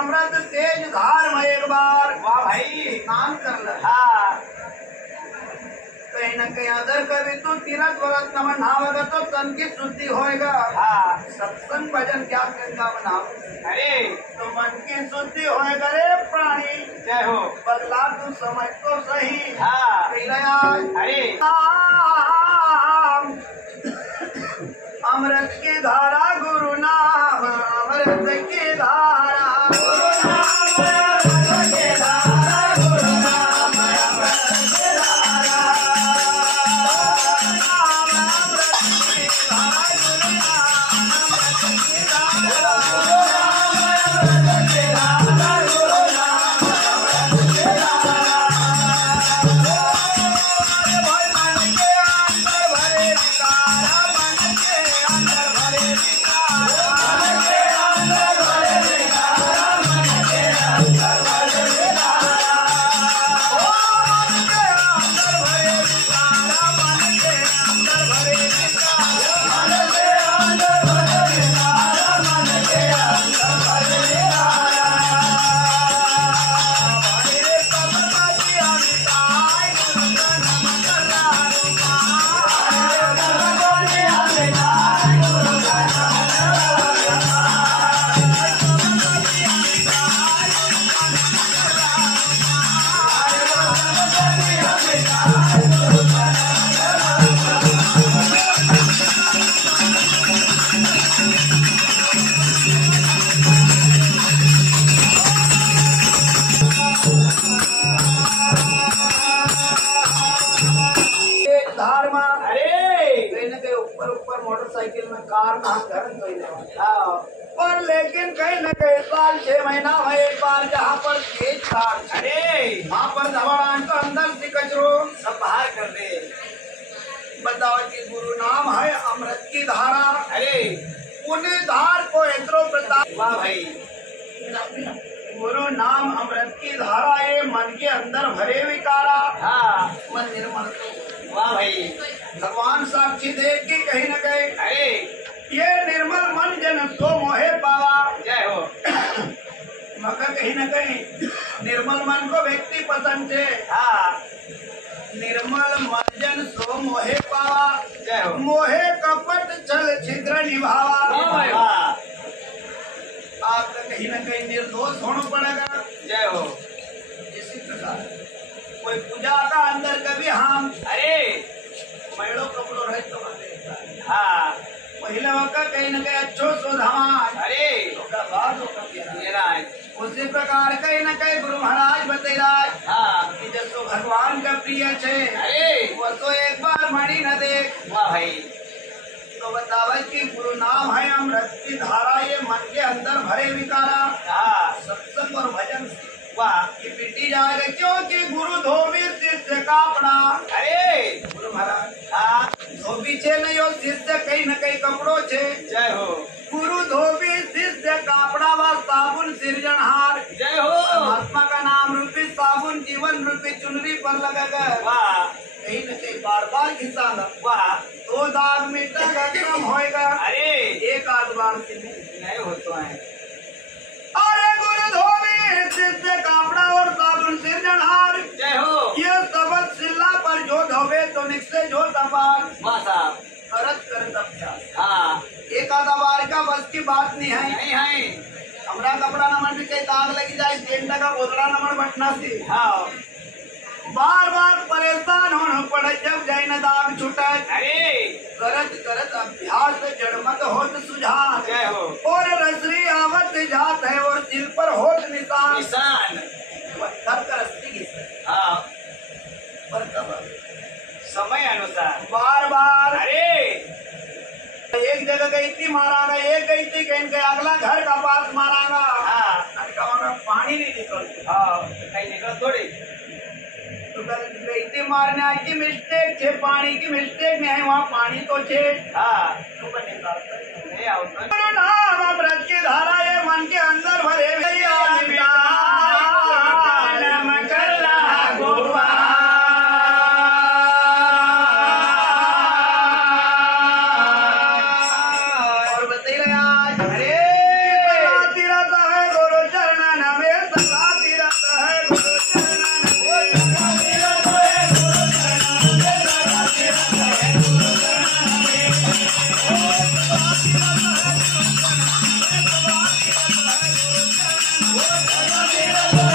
अमृत तेज धार में एक बार वाह भाई स्नान कर ले। हाँ कहीं न कहीं अदर कभी तू तीरथ व्रत नमन नहावेगा तो तन की शुद्धि होएगा। हाँ सत्संग भजन क्या गंगा बनाओ अरे तो मन की शुद्धि होएगा रे प्राणी। जय हो बदला तू समझ तो सही। हाँ अरे अरे अमृत की धारा गुरु नाम अमृत की धारा मोटरसाइकिल में कार ना घर पर लेकिन कहीं न कहीं साल 6 महीना में एक बार जहाँ पर तेज कार अरे वहाँ पर दबाण तो अंदर से कचरो सब बाहर कर दे। बताओ कि गुरु नाम है अमृत की धारा। अरे उन्हें धार को इतरो प्रताप वाह भाई गुरु नाम अमृत की धारा ये मन के अंदर भरे विकारा हाँ मन निर्मल। वाह भाई भगवान साक्षी देख के कहीं न कहीं अरे ये निर्मल मन जन सो मोहे पावा। जय हो मगर कहीं न कहीं निर्मल मन को व्यक्ति पसंद है। हाँ निर्मल मन जन सो मोहे पावा। जय हो मोहे कपट छल छिद्र निभावा। वाह आपका कहीं न कहीं निर्दोष होना पड़ेगा। जय हो इसी प्रकार कोई पूजा का अंदर कभी हम अरे मैड़ो कपड़ो रहे तो हाँ पहले वक्त कहीं न कहीं अच्छो सुधार अरे मेरा है उसी प्रकार कहीं न कहीं गुरु महाराज बतेराज हाँ कि जब तो भगवान का प्रिय छे अरे वो तो एक बार मणि न देख। वाह भाई तो बतावे कि गुरु नाम है अमृत की धारा ये मन के अंदर भरे विकारा। हाँ सत्संग और भजन से वाह कि मिटी जाएगा क्योंकि गुरु धोबी शिष्य का अपना। अरे गुरु महाराज हाँ धोबी छे नहीं हो शिष्य कहीं न कहीं कपड़ो छे। जय हो गुरु धोबी शिष्य कापड़ा व साबुन सिरजनहार। जय हो महात्मा का नाम रूपी साबुन जीवन रूपी चुनरी पर लगेगा। वाह कहीं न कहीं बार बार घिसाना वाह दो दाग मिटेगा कम होएगा अरे एक आध बार से नहीं हो तो है अरे गुरु धोबी शिष्य कापड़ा और साबुन सिरजनहार। जय हो ये सबक सिल्ला पर जो धोबे तो निकसे जो तपार। वाह साहब करत अभ्यास हाँ एक आधा बार का बस की बात नहीं है। नहीं है हमरा कपड़ा नमन भी कई दाग लगी जाए 3 टका बोतला नमन बटना से हाँ बार बार परेशान होना पड़े जब जाए न दाग छुटे। अरे करत करत अभ्यास जड़मत होत सुझाव। जय हो और रसरी आवत जात है और दिल पर होत निशान। किसान पत्थर का रस्सी घिसे हाँ पर कब समय अनुसार बार बार अरे एक जगह गई थी मारागा एक गई थी कहीं के अगला घर का पास मारागा। हाँ पानी नहीं निकलता। हाँ कहीं निकल थोड़ी तो गई थी मारने आई की मिस्टेक छे पानी की मिस्टेक नहीं है वहाँ पानी तो छे। हाँ तो निकालता नहीं आओ तो गुरु नाम अमृत की धारा ये मन के अंदर भरे और बताइए आज अरे तीरथ है गुरु चरण वो धर्मवीर